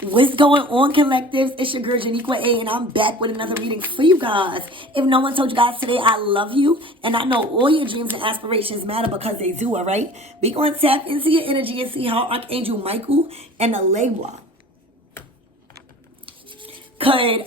What's going on, collectives? It's your girl Janiqua A, and I'm back with another reading for you guys. If no one told you guys today, I love you, and I know all your dreams and aspirations matter because they do. All right, we gonna tap into your energy and see how Archangel Michael and Alewa could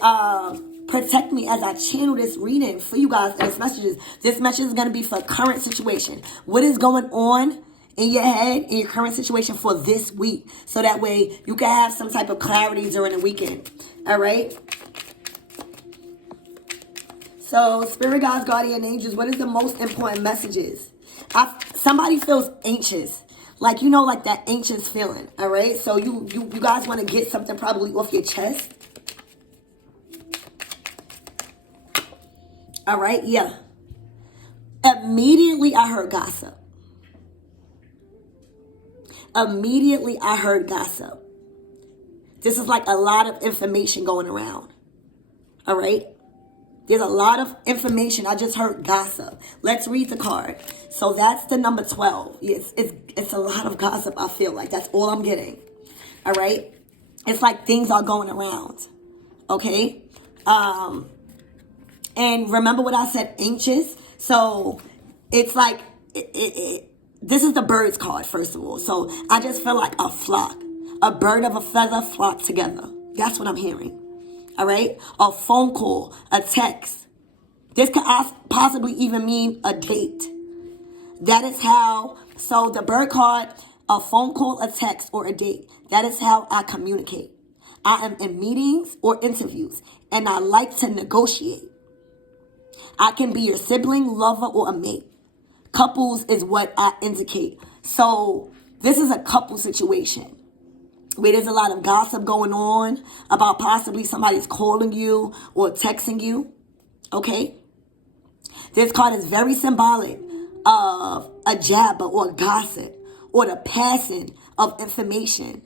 protect me as I channel this reading for you guys and this messages. This message is gonna be for current situation. What is going on in your head, in your current situation for this week, so that way you can have some type of clarity during the weekend. All right. So, spirit guides, guardian angels, what is the most important messages? Somebody feels anxious, like like that anxious feeling. All right. So you guys want to get something probably off your chest. All right. Yeah. Immediately, I heard gossip. Immediately, I heard gossip. This is like a lot of information going around. All right? There's a lot of information. I just heard gossip. Let's read the card. So that's the number 12. It's a lot of gossip, I feel like. That's all I'm getting. All right? It's like things are going around. Okay? And remember what I said, anxious? So it's like... This is the birds card, first of all. So I just feel like a flock. A bird of a feather flock together. That's what I'm hearing. All right? A phone call, a text. This could possibly even mean a date. That is how, so the bird card, a phone call, a text, or a date. That is how I communicate. I am in meetings or interviews, and I like to negotiate. I can be your sibling, lover, or a mate. Couples is what I indicate. So this is a couple situation where there's a lot of gossip going on about possibly somebody's calling you or texting you. Okay? This card is very symbolic of a jabber or gossip or the passing of information.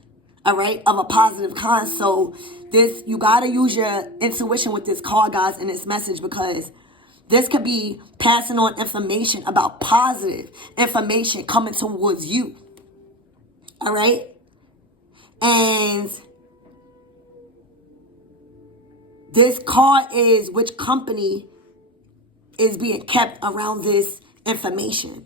All right? Of a positive kind. So you got to use your intuition with this card, guys, in this message, because this could be passing on information about positive information coming towards you. All right? And this card is which company is being kept around this information.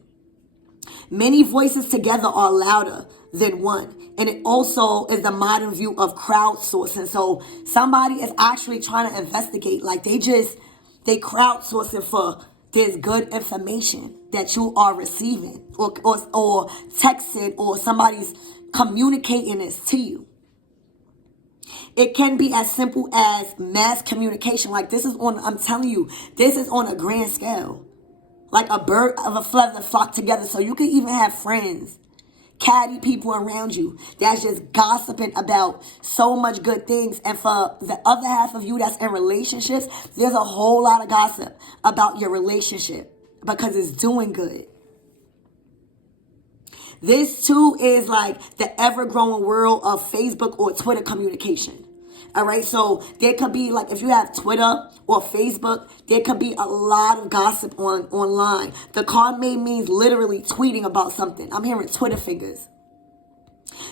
Many voices together are louder than one. And it also is the modern view of crowdsourcing. So somebody is actually trying to investigate. Like they crowdsourcing for this good information that you are receiving or texting, or somebody's communicating this to you. It can be as simple as mass communication. Like I'm telling you, this is on a grand scale. Like a bird of a feather flock together. So you can even have friends, catty people around you that's just gossiping about so much good things. And for the other half of you that's in relationships, there's a whole lot of gossip about your relationship because it's doing good. This too is like the ever-growing world of Facebook or Twitter communication. All right, so there could be, like, if you have Twitter or Facebook, there could be a lot of gossip online. The card may means literally tweeting about something. I'm hearing Twitter fingers.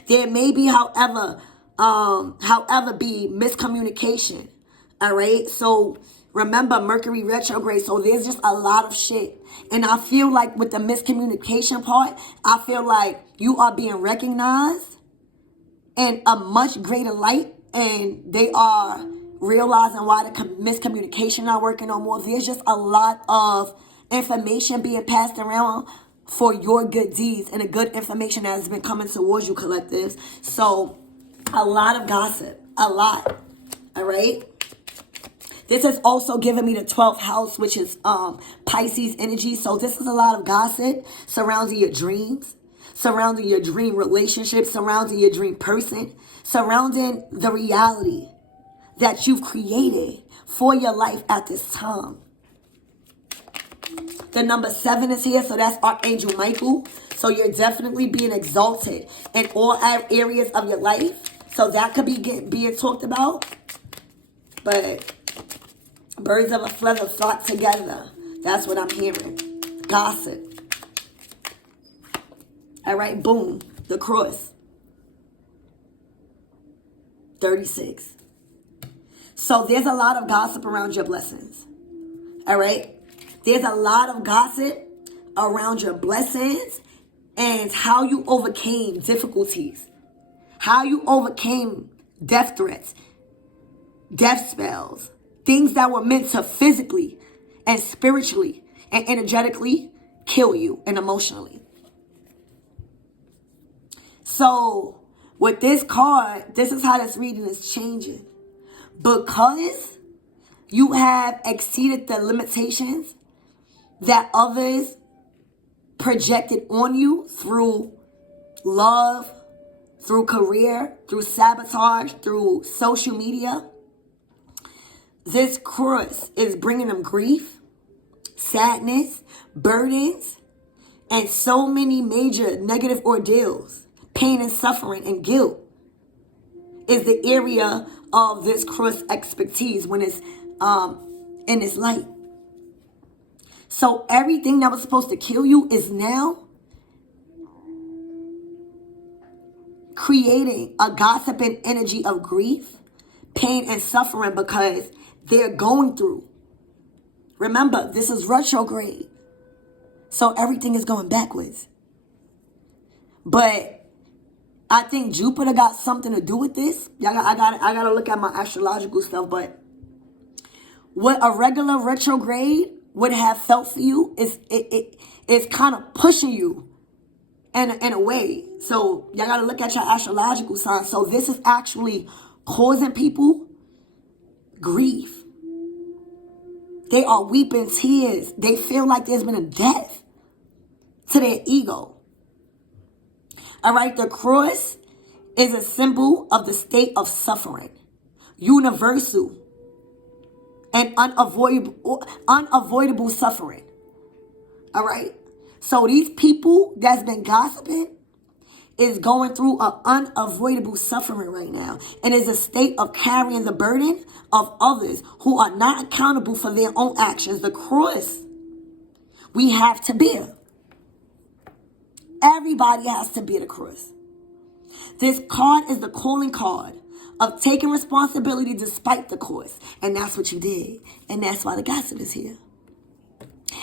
There may be, however, be miscommunication. All right, so remember Mercury retrograde. So there's just a lot of shit, and I feel like with the miscommunication part, I feel like you are being recognized in a much greater light. And they are realizing why the miscommunication not working no more. There's just a lot of information being passed around for your good deeds and the good information that has been coming towards you, collectives. So a lot of gossip, a lot. All right. This is also giving me the 12th house, which is Pisces energy. So this is a lot of gossip surrounding your dreams, surrounding your dream relationship, surrounding your dream person, surrounding the reality that you've created for your life at this time. The number 7 is here, so that's Archangel Michael. So you're definitely being exalted in all areas of your life. So that could be being talked about. But birds of a feather flock together. That's what I'm hearing. Gossip. All right, boom, the cross. 36. So there's a lot of gossip around your blessings. All right? There's a lot of gossip around your blessings and how you overcame difficulties. How you overcame death threats, death spells, things that were meant to physically and spiritually and energetically kill you and emotionally. So with this card, this is how this reading is changing. Because you have exceeded the limitations that others projected on you through love, through career, through sabotage, through social media. This cross is bringing them grief, sadness, burdens, and so many major negative ordeals. Pain and suffering and guilt is the area of this cross expertise when it's in this light. So everything that was supposed to kill you is now creating a gossiping energy of grief, pain, and suffering because they're going through. Remember, this is retrograde. So everything is going backwards. But I think Jupiter got something to do with this. I gotta look at my astrological stuff, but what a regular retrograde would have felt for you is kind of pushing you in a way. So y'all gotta look at your astrological sign. So this is actually causing people grief. They are weeping tears. They feel like there's been a death to their ego. All right, the cross is a symbol of the state of suffering, universal and unavoidable suffering. All right, so these people that's been gossiping is going through an unavoidable suffering right now, and is a state of carrying the burden of others who are not accountable for their own actions. The cross we have to bear. Everybody has to bear the cross. This card is the calling card of taking responsibility despite the cross. And that's what you did. And that's why the gossip is here.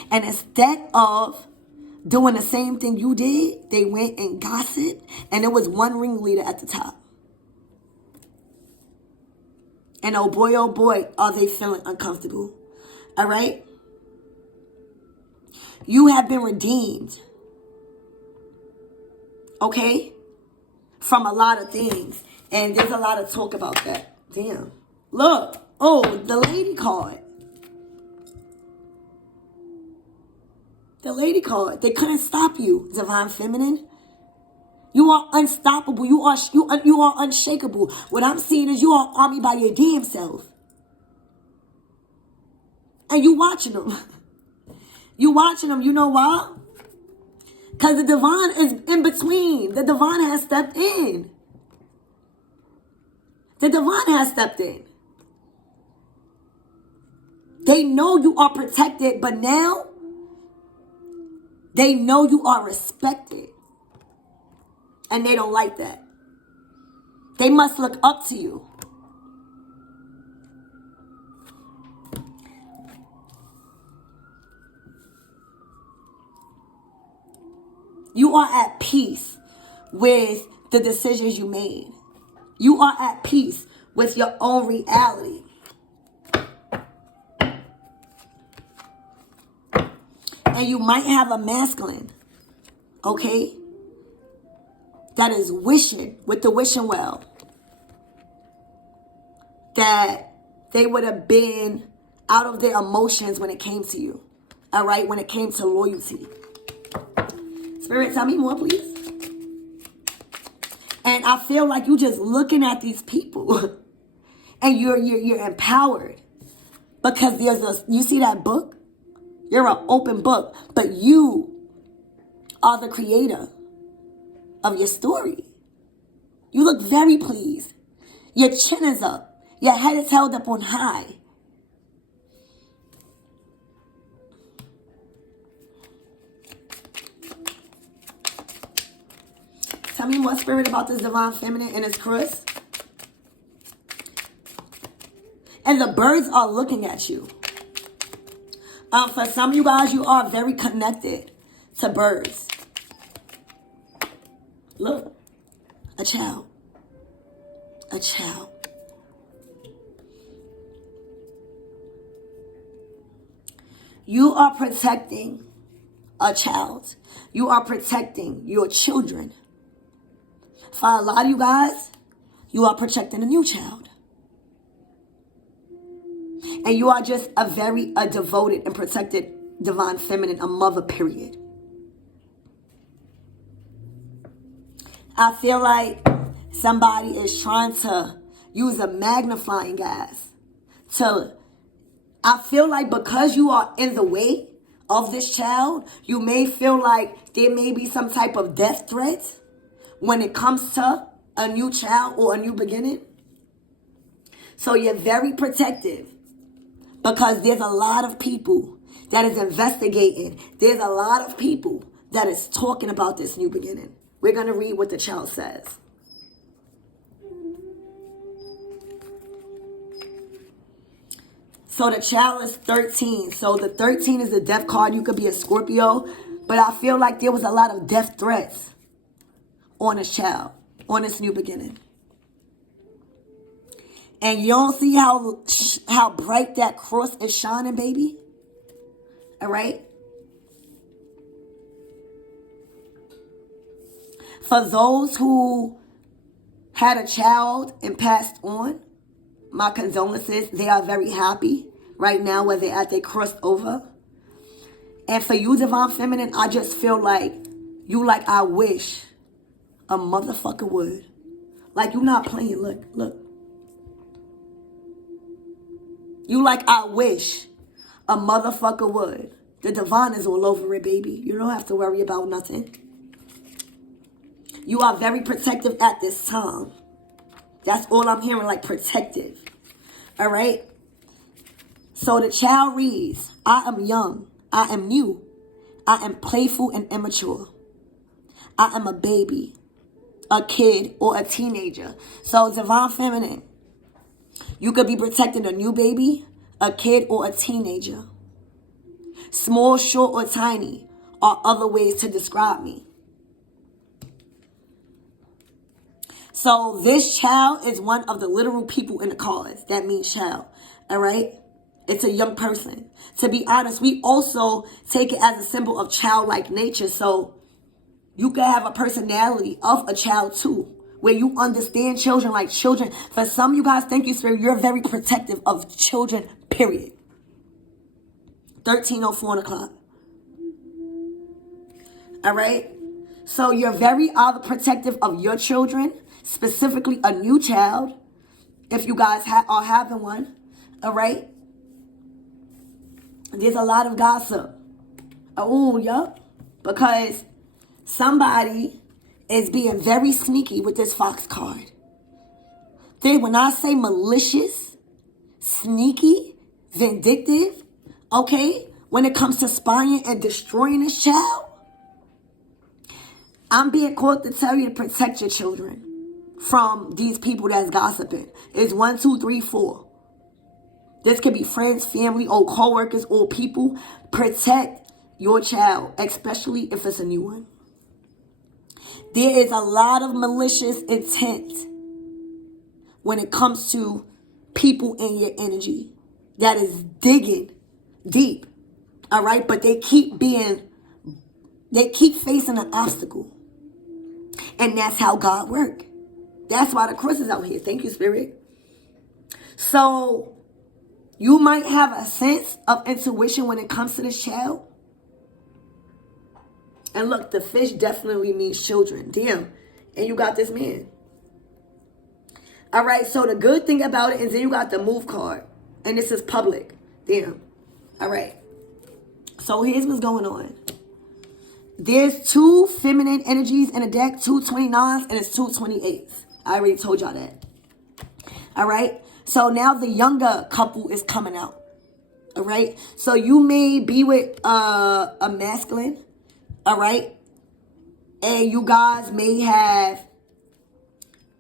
And instead of doing the same thing you did, they went and gossiped. And there was one ringleader at the top. And oh boy, are they feeling uncomfortable. All right? You have been redeemed. Okay? From a lot of things. And there's a lot of talk about that. Damn. Look. Oh, the lady card. The lady card. They couldn't stop you, Divine Feminine. You are unstoppable. You are unshakable. What I'm seeing is you are an army by your damn self. And you watching them. You watching them. You know why? Because the divine is in between. The divine has stepped in. The divine has stepped in. They know you are protected, but now they know you are respected. And they don't like that. They must look up to you. You are at peace with the decisions you made. You are at peace with your own reality. And you might have a masculine, okay, that is wishing with the wishing well that they would have been out of their emotions when it came to you. All right, when it came to loyalty. Spirit, tell me more, please. And I feel like you just looking at these people and you're empowered because you see that book? You're an open book, but you are the creator of your story. You look very pleased. Your chin is up. Your head is held up on high. Tell me more, Spirit, about this Divine Feminine and its cross. And the birds are looking at you. For some of you guys, you are very connected to birds. Look, a child. A child. You are protecting a child. You are protecting your children. For a lot of you guys, you are protecting a new child. And you are just a devoted and protected divine feminine, a mother, period. I feel like somebody is trying to use a magnifying glass I feel like because you are in the way of this child, you may feel like there may be some type of death threat when it comes to a new child or a new beginning. So you're very protective because there's a lot of people that is investigating. There's a lot of people that is talking about this new beginning. We're going to read what the child says. So the child is 13. So the 13 is the death card. You could be a Scorpio. But I feel like there was a lot of death threats on this child, on this new beginning. And you don't see how bright that cross is shining, baby? All right? For those who had a child and passed on, my condolences. They are very happy right now where they're at. They crossed over. And for you, divine feminine, I just feel like I wish a motherfucker would. Like, you not playing. Look. You like, I wish a motherfucker would. The divine is all over it, baby. You don't have to worry about nothing. You are very protective at this time. That's all I'm hearing, like protective. All right? So the child reads, I am young. I am new. I am playful and immature. I am a baby, a kid, or a teenager. So divine feminine, you could be protecting a new baby, a kid, or a teenager. Small, short, or tiny are other ways to describe me. So this child is one of the literal people in the cards. That means child. All right? It's a young person. To be honest, we also take it as a symbol of childlike nature. So you can have a personality of a child too, where you understand children like children. For some of you guys, thank you, Spirit, you're very protective of children, period. 13:04 o'clock. All right? So you're very either protective of your children, specifically a new child, if you guys are having one. All right? There's a lot of gossip. Oh, yup. Because somebody is being very sneaky with this Fox card. When I say malicious, sneaky, vindictive, okay, when it comes to spying and destroying this child, I'm being called to tell you to protect your children from these people that's gossiping. It's 1, 2, 3, 4. This could be friends, family, or co-workers, or people. Protect your child, especially if it's a new one. There is a lot of malicious intent when it comes to people in your energy that is digging deep. All right? But they keep facing an obstacle. And that's how God works. That's why the cross is out here. Thank you, Spirit. So you might have a sense of intuition when it comes to this child. And look, the fish definitely means children. Damn. And you got this man. All right. So the good thing about it is then you got the move card. And this is public. Damn. All right. So here's what's going on. There's 2 feminine energies in a deck, 2 29s, and it's 2 28s. I already told y'all that. All right. So now the younger couple is coming out. All right. So you may be with a masculine. All right. And you guys may have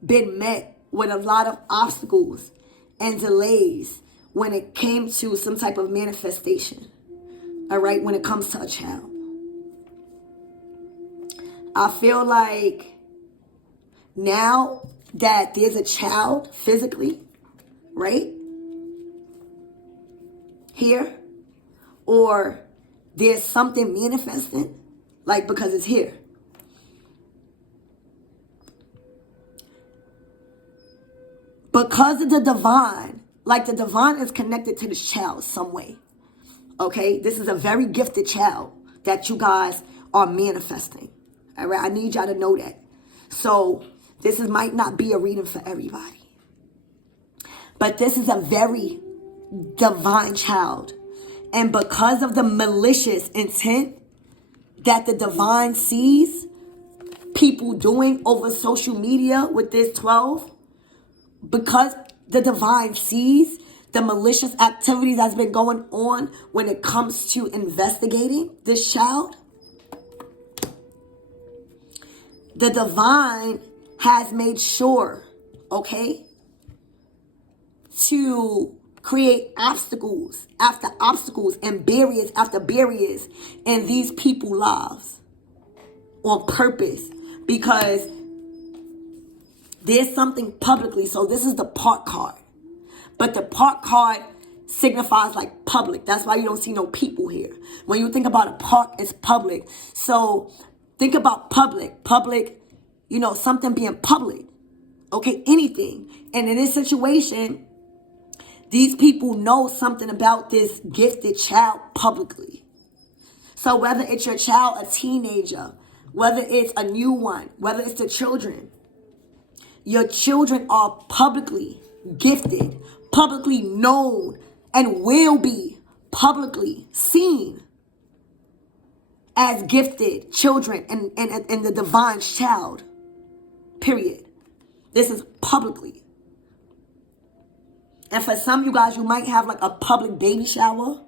been met with a lot of obstacles and delays when it came to some type of manifestation. All right, when it comes to a child. I feel like now that there's a child physically, right, here, or there's something manifesting, like because it's here. Because of the divine, like the divine is connected to this child some way. Okay, this is a very gifted child that you guys are manifesting. All right, I need y'all to know that. So this might not be a reading for everybody. But this is a very divine child. And because of the malicious intent that the divine sees people doing over social media with this 12, because the divine sees the malicious activities that's been going on when it comes to investigating this child, the divine has made sure, okay, to create obstacles after obstacles and barriers after barriers in these people's lives on purpose, because there's something publicly. So this is the park card. But the park card signifies like public. That's why you don't see no people here. When you think about a park, it's public. So think about public. Public, you know, something being public. Okay, anything. And in this situation, these people know something about this gifted child publicly. So whether it's your child, a teenager, whether it's a new one, whether it's the children, your children are publicly gifted, publicly known, and will be publicly seen as gifted children and the divine child. Period. This is publicly. And for some of you guys, you might have like a public baby shower.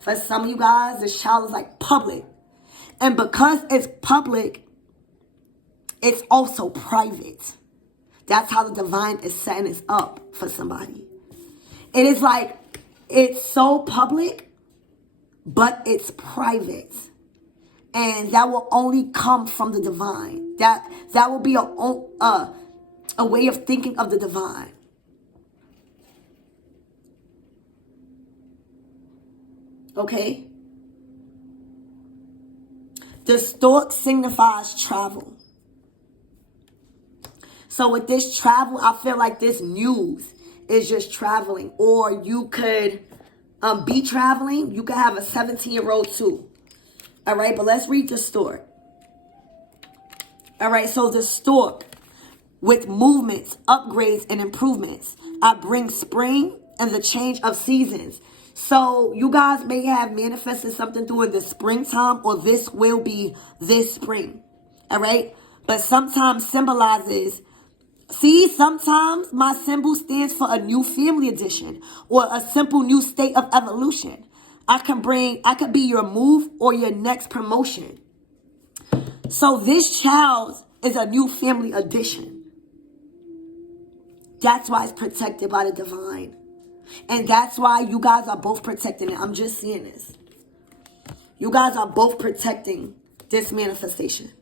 For some of you guys, the child is like public. And because it's public, it's also private. That's how the divine is setting this up for somebody. It is like, it's so public, but it's private. And that will only come from the divine. That will be a way of thinking of the divine. Okay? The stork signifies travel. So with this travel, I feel like this news is just traveling. Or you could be traveling. You could have a 17-year-old too. All right, but let's read the stork. All right, so the stork, with movements, upgrades, and improvements, I bring spring and the change of seasons. So you guys may have manifested something during the springtime, or this will be this spring. All right, but sometimes symbolizes. See, sometimes my symbol stands for a new family edition or a simple new state of evolution. I could be your move or your next promotion. So this child is a new family addition. That's why it's protected by the divine. And that's why you guys are both protecting it. I'm just seeing this. You guys are both protecting this manifestation.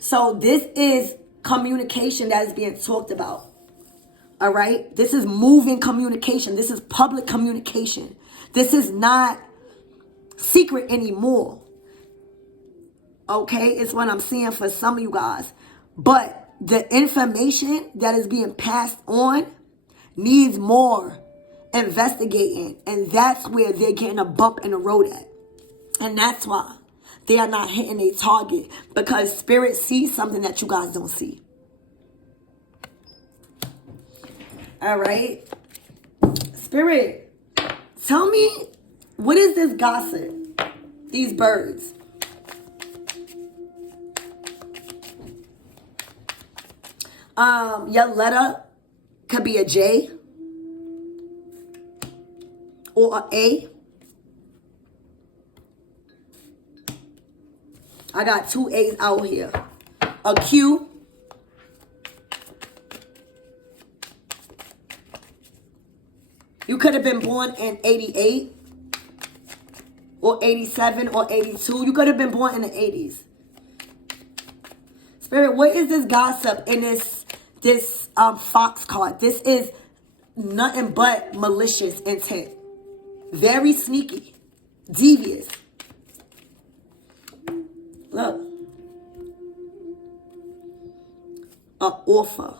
So this is communication that is being talked about. All right? This is moving communication. This is public communication. This is not secret anymore. Okay? It's what I'm seeing for some of you guys. But the information that is being passed on needs more investigating. And that's where they're getting a bump in the road at. And that's why they are not hitting a target, because spirit sees something that you guys don't see. All right. Spirit, tell me, what is this gossip? These birds. Your letter could be a J or an A. I got 2 A's out here. A Q You could have been born in 88 or 87 or 82. You could have been born in the 80s. Spirit, what is this gossip in this Fox card? This is nothing but malicious intent. Very sneaky. Devious. Look. An offer.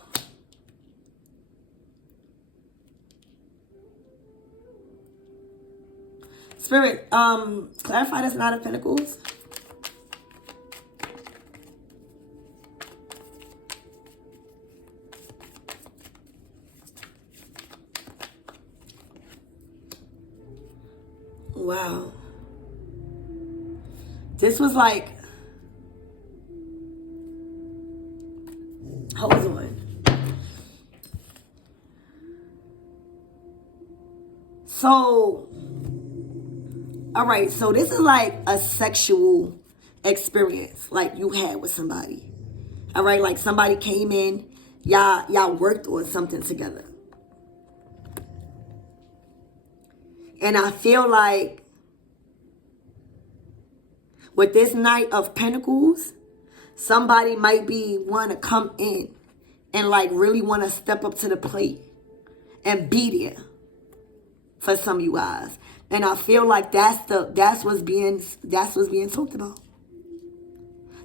Spirit, clarify this Knight of Pentacles. Wow. This was like, hold on. So, all right, so this is like a sexual experience like you had with somebody. All right, like somebody came in, y'all worked on something together. And I feel like with this Knight of Pentacles, somebody might be want to come in and like really want to step up to the plate and be there for some of you guys. And I feel like that's what's being talked about.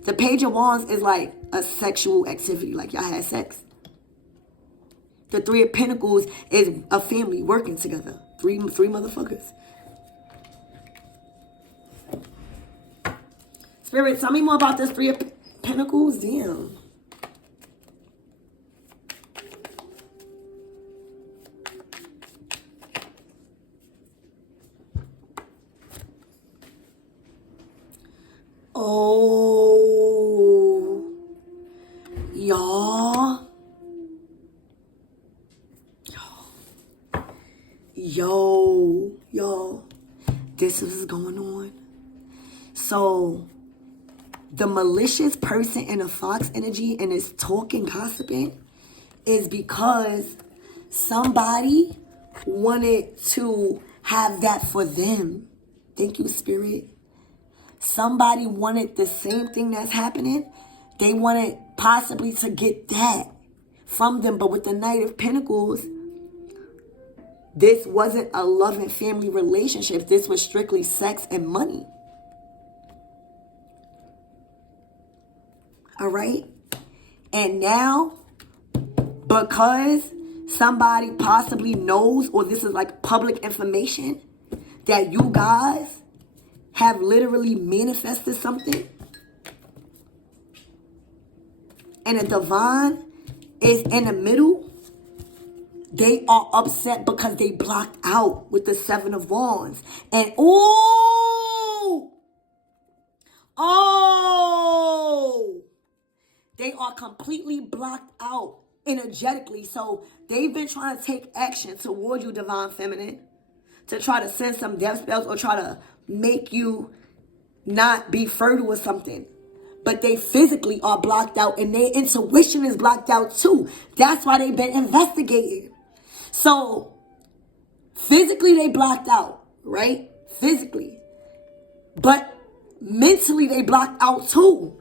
The Page of Wands is like a sexual activity, like y'all had sex. The Three of Pentacles is a family working together. Three motherfuckers. Spirit, tell me more about this Three of Pentacles. Damn. Oh, y'all. Yo, this is what's going on. So, the malicious person in the Fox energy and is talking, gossiping, is because somebody wanted to have that for them. Thank you, Spirit. Somebody wanted the same thing that's happening. They wanted possibly to get that from them. But with the Knight of Pentacles, this wasn't a love and family relationship. This was strictly sex and money. All right? And now, because somebody possibly knows, or this is like public information, that you guys have literally manifested something, and the divine is in the middle, they are upset because they blocked out with the Seven of Wands. And they are completely blocked out energetically. So they've been trying to take action towards you, Divine Feminine, to try to send some death spells or try to make you not be fertile or something. But they physically are blocked out and their intuition is blocked out too. That's why they've been investigating. So physically they blocked out, right? Physically. But mentally they blocked out too.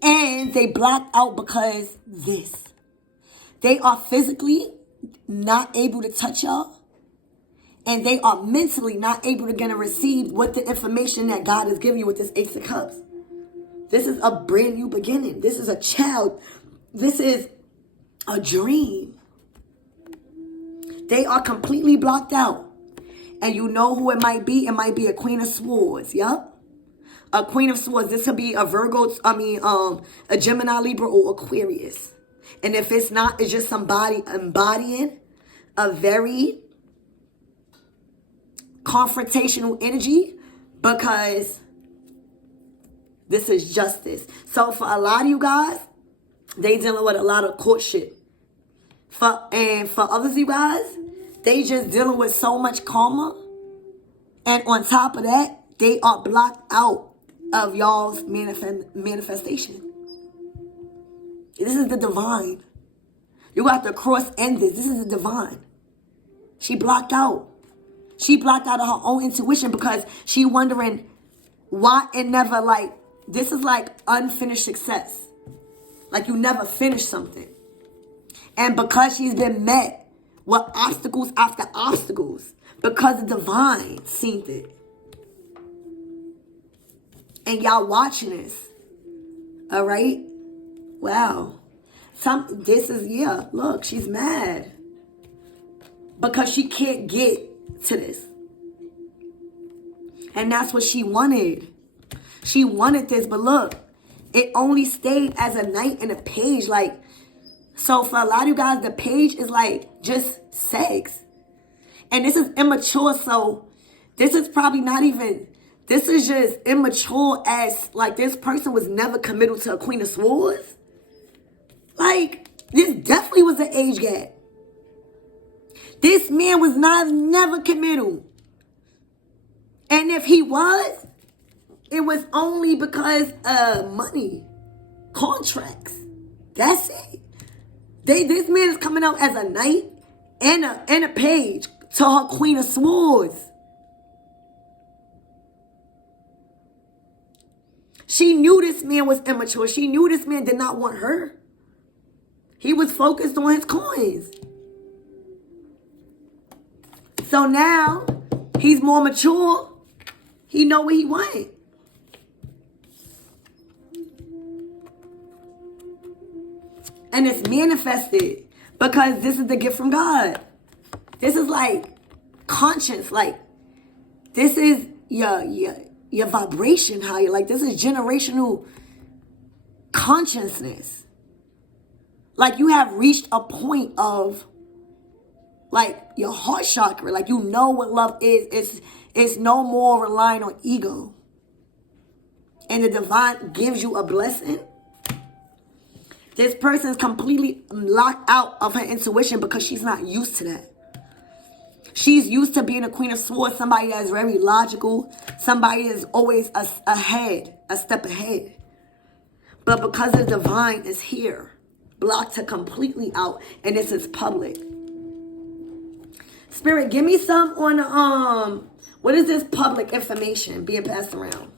And they blocked out because they are physically not able to touch y'all. And they are mentally not able to get and receive what the information that God is giving you with this Ace of Cups. This is a brand new beginning. This is a child. This is a dream. They are completely blocked out. And you know who it might be? It might be a Queen of Swords. Yup. A Queen of Swords. This could be a Virgo, a Gemini, Libra, or Aquarius. And if it's not, it's just somebody embodying a very confrontational energy, because this is justice. So for a lot of you guys, they dealing with a lot of courtship. And for others of you guys, they just dealing with so much karma. And on top of that, they are blocked out of y'all's manifestation. This is the divine. You got to cross end this. This is the divine. She blocked out. She blocked out of her own intuition because she wondering why it never, like, this is like unfinished success. Like you never finished something. And because she's been met with obstacles after obstacles, because the divine seen it. And y'all watching this. All right? Wow. Look, she's mad. Because she can't get to this. And that's what she wanted. She wanted this, but look, it only stayed as a knight and a page. Like, so for a lot of you guys, the page is like just sex. And this is immature, so this is probably not even, this is just immature as like this person was never committed to a Queen of Swords. Like, this definitely was an age gap. This man was never committed. And if he was, it was only because of money, contracts. That's it. This man is coming out as a knight and a page to her Queen of Swords. She knew this man was immature. She knew this man did not want her. He was focused on his coins. So now he's more mature. He know what he wanted. And it's manifested because this is the gift from God. This is like conscience. Like, this is your vibration higher. Like, this is generational consciousness. Like, you have reached a point of, like, your heart chakra. Like, you know what love is. It's no more relying on ego. And the divine gives you a blessing. This person is completely locked out of her intuition because she's not used to that. She's used to being a Queen of Swords, somebody that's very logical, somebody that's always a step ahead. But because the divine is here, blocked her completely out, and this is public. Spirit, give me some on, what is this public information being passed around?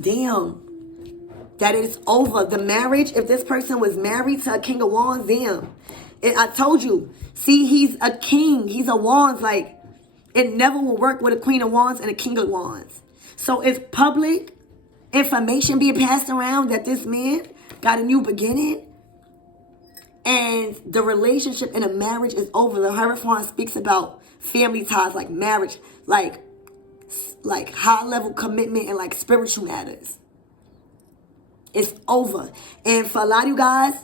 Damn. That it's over. The marriage, if this person was married to a King of Wands, damn. I told you. See, he's a king. He's a Wands. Like, it never will work with a Queen of Wands and a King of Wands. So it's public information being passed around that this man got a new beginning. And the relationship in a marriage is over. The Hierophant speaks about family ties, like marriage, like high level commitment and like spiritual matters. It's over. And for a lot of you guys,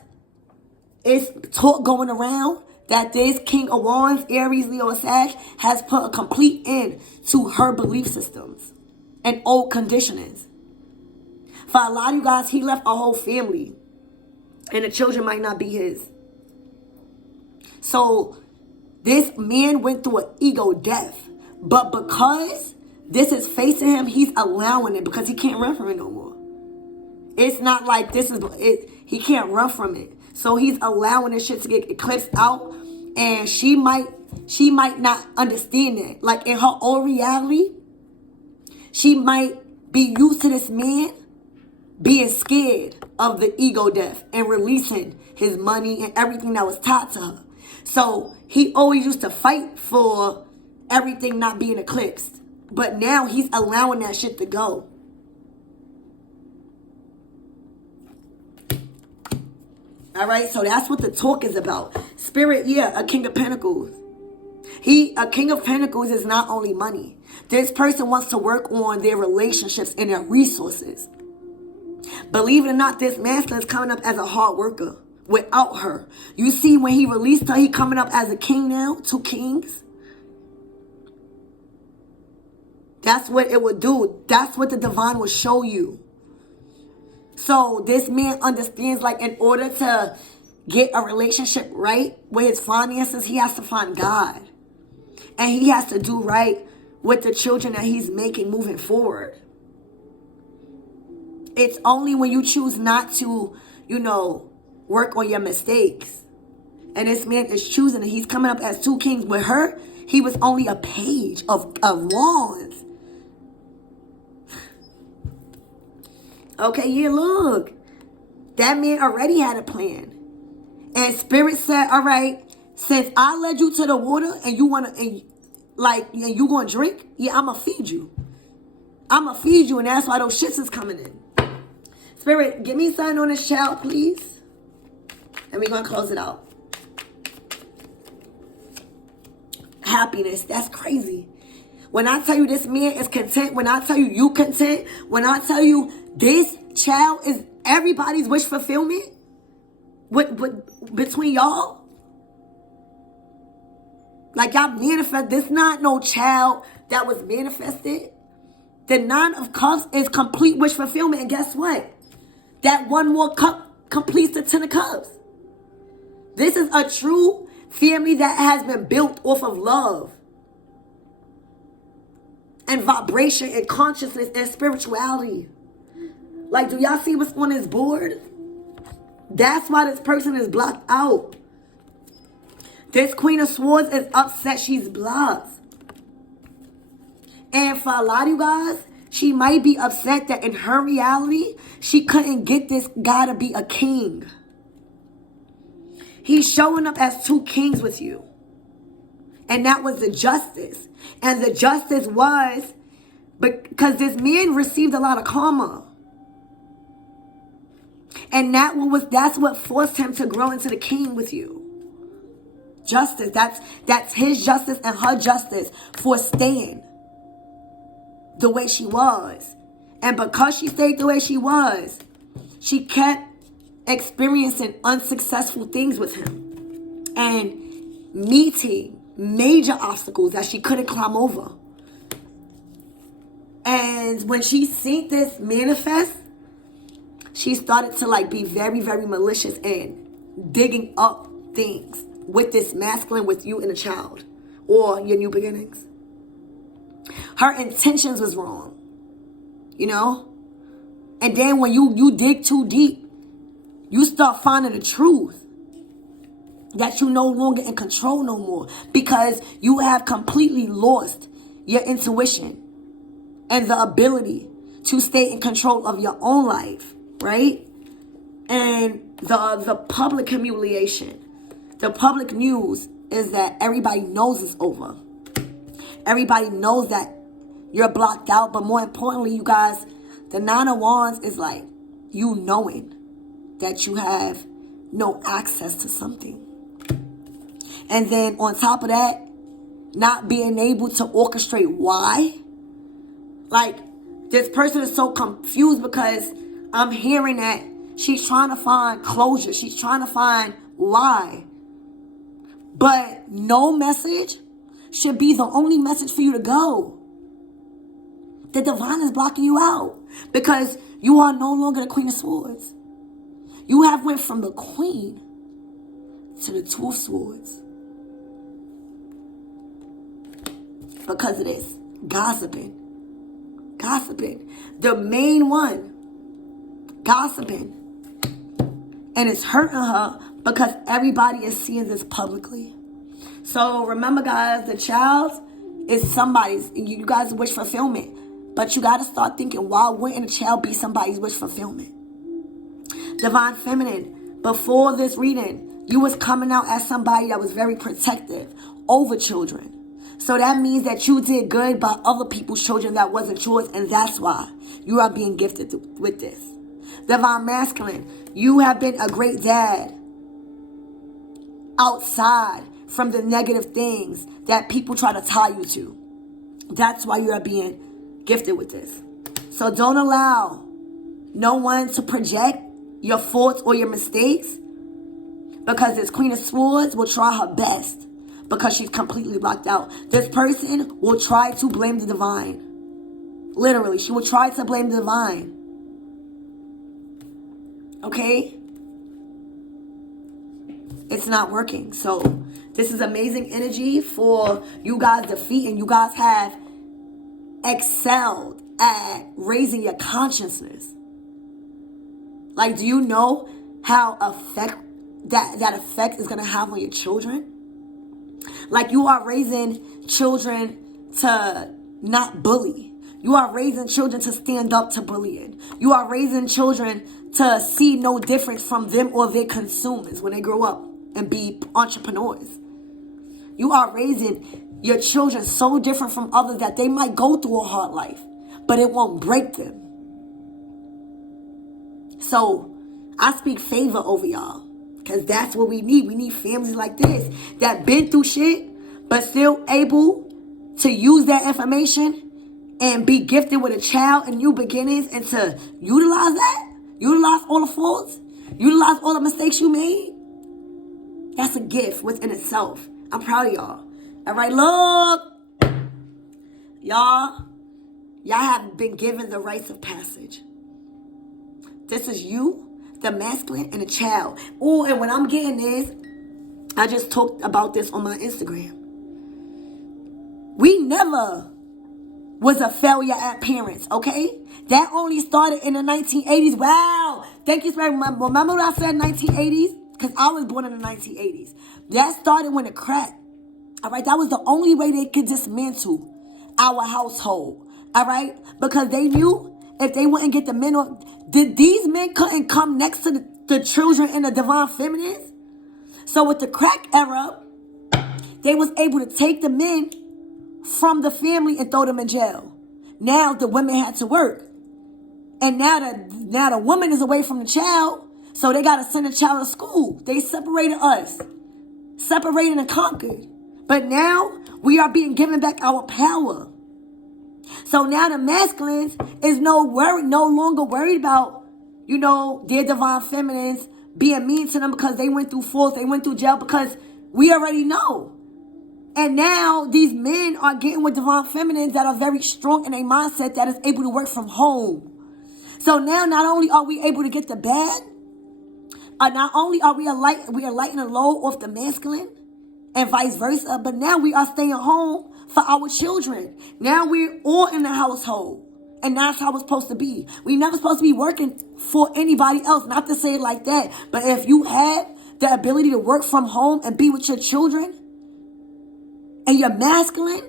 it's talk going around that this King of Wands, Aries, Leo, Sag, has put a complete end to her belief systems and old conditionings. For a lot of you guys, he left a whole family. And the children might not be his. So this man went through an ego death. But because this is facing him, he's allowing it because he can't run from it no more. It's not like this is it. He can't run from it. So he's allowing this shit to get eclipsed out. And she might not understand that. Like, in her own reality, she might be used to this man being scared of the ego death and releasing his money and everything that was taught to her. So he always used to fight for everything not being eclipsed. But now he's allowing that shit to go. All right, so that's what the talk is about. Spirit, yeah, a King of Pentacles. A King of Pentacles is not only money. This person wants to work on their relationships and their resources. Believe it or not, this masculine is coming up as a hard worker without her. You see, when he released her, he coming up as a king now, 2 kings. That's what it would do. That's what the divine will show you. So this man understands, like, in order to get a relationship right with his finances, he has to find God. And he has to do right with the children that he's making moving forward. It's only when you choose not to, work on your mistakes. And this man is choosing it. He's coming up as 2 kings. With her, he was only a page of wands. Okay, yeah, look. That man already had a plan. And Spirit said, all right, since I led you to the water and you you gonna drink, yeah, I'ma feed you. I'ma feed you, and that's why those shits is coming in. Spirit, give me something on this child, please. And we're gonna close it out. Happiness, that's crazy. When I tell you this man is content, when I tell you content, when I tell you this child is everybody's wish fulfillment, between y'all, like y'all manifest, this not no child that was manifested. The 9 of Cups is complete wish fulfillment, and guess what? That 1 more cup completes the 10 of Cups. This is a true family that has been built off of love and vibration and consciousness and spirituality. Like, do y'all see what's on this board? That's why this person is blocked out. This Queen of Swords is upset she's blocked. And for a lot of you guys, she might be upset that in her reality, she couldn't get this guy to be a king. He's showing up as 2 kings with you. And that was the justice. And the justice was because this man received a lot of karma. And that's what forced him to grow into the king with you. Justice. That's his justice and her justice for staying the way she was. And because she stayed the way she was, she kept experiencing unsuccessful things with him and meeting major obstacles that she couldn't climb over. And when she seen this manifest, she started to be very, very malicious and digging up things with this masculine, with you and a child, or your new beginnings. Her intentions was wrong, And then when you dig too deep, you start finding the truth that you no longer in control no more, because you have completely lost your intuition and the ability to stay in control of your own life, right? And the public humiliation, the public news is that everybody knows it's over. Everybody knows that you're blocked out, but more importantly, you guys, the 9 of Wands is like you knowing that you have no access to something. And then on top of that, not being able to orchestrate why. Like, this person is so confused because I'm hearing that she's trying to find closure. She's trying to find why. But no message should be the only message for you to go. The divine is blocking you out because you are no longer the Queen of Swords. You have went from the Queen to the 2 of Swords. Because of this. Gossiping. The main one. Gossiping. And it's hurting her because everybody is seeing this publicly. So remember, guys, the child is somebody's. You guys wish fulfillment. But you got to start thinking, why wouldn't a child be somebody's wish fulfillment? Divine Feminine, before this reading, you was coming out as somebody that was very protective over children. So that means that you did good by other people's children that wasn't yours, and that's why you are being gifted with this. Divine Masculine, you have been a great dad outside from the negative things that people try to tie you to. That's why you are being gifted with this. So don't allow no one to project your faults or your mistakes, because this Queen of Swords will try her best because she's completely blocked out. This person will try to blame the divine. Literally, she will try to blame the divine. Okay? It's not working. So this is amazing energy for you guys' defeat, and you guys have excelled at raising your consciousness. Like, do you know how that effect is going to have on your children? Like, you are raising children to not bully. You are raising children to stand up to bullying. You are raising children to see no difference from them or their consumers when they grow up and be entrepreneurs. You are raising your children so different from others that they might go through a hard life, but it won't break them. So I speak favor over y'all, because that's what we need. We need families like this that been through shit, but still able to use that information and be gifted with a child and new beginnings, and to utilize that, utilize all the faults, utilize all the mistakes you made. That's a gift within itself. I'm proud of y'all. All right, look. Y'all have been given the rites of passage. This is you, the masculine, and the child. Oh, and what I'm getting is, I just talked about this on my Instagram. We never was a failure at parents, okay? That only started in the 1980s. Wow. Thank you, Spirit. Remember what I said 1980s? Because I was born in the 1980s. That started when it cracked. All right? That was the only way they could dismantle our household. All right? Because they knew if they wouldn't get the men on, these men couldn't come next to the children in the divine feminines. So with the crack era, they was able to take the men from the family and throw them in jail. Now the women had to work. And now the woman is away from the child, so they got to send the child to school. They separated us. Separated and conquered. But now we are being given back our power. So now the masculines is no longer worried about, their divine feminines being mean to them because they went through force, they went through jail, because we already know. And now these men are getting with divine feminines that are very strong in a mindset that is able to work from home. So now not only are we able to get the bad, not only are we lightening the load off the masculine and vice versa, but now we are staying home for our children. Now we're all in the household. And that's how it's supposed to be. We're never supposed to be working for anybody else. Not to say it like that, but if you have the ability to work from home and be with your children, and you're masculine,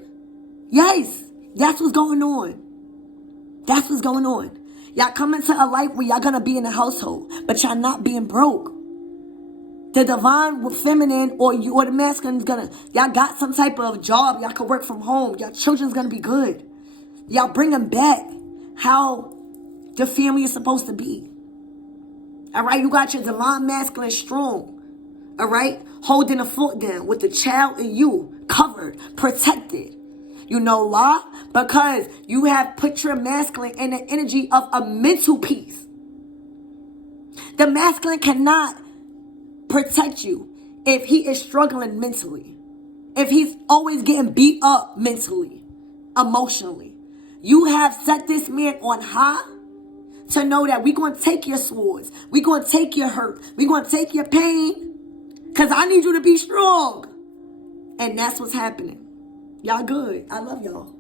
yes, that's what's going on. That's what's going on. Y'all come into a life where y'all gonna be in a household, but y'all not being broke. The divine feminine or the masculine y'all got some type of job. Y'all can work from home. Y'all children's gonna be good. Y'all bring them back how the family is supposed to be. All right, you got your divine masculine strong. All right, holding the foot down with the child and you covered, protected. You know why? Because you have put your masculine in the energy of a mental peace. The masculine cannot protect you if he is struggling mentally, if he's always getting beat up mentally, emotionally. You have set this man on high to know that we're going to take your swords, we're going to take your hurt, we're going to take your pain, because I need you to be strong. And that's what's happening. Y'all good. I love y'all.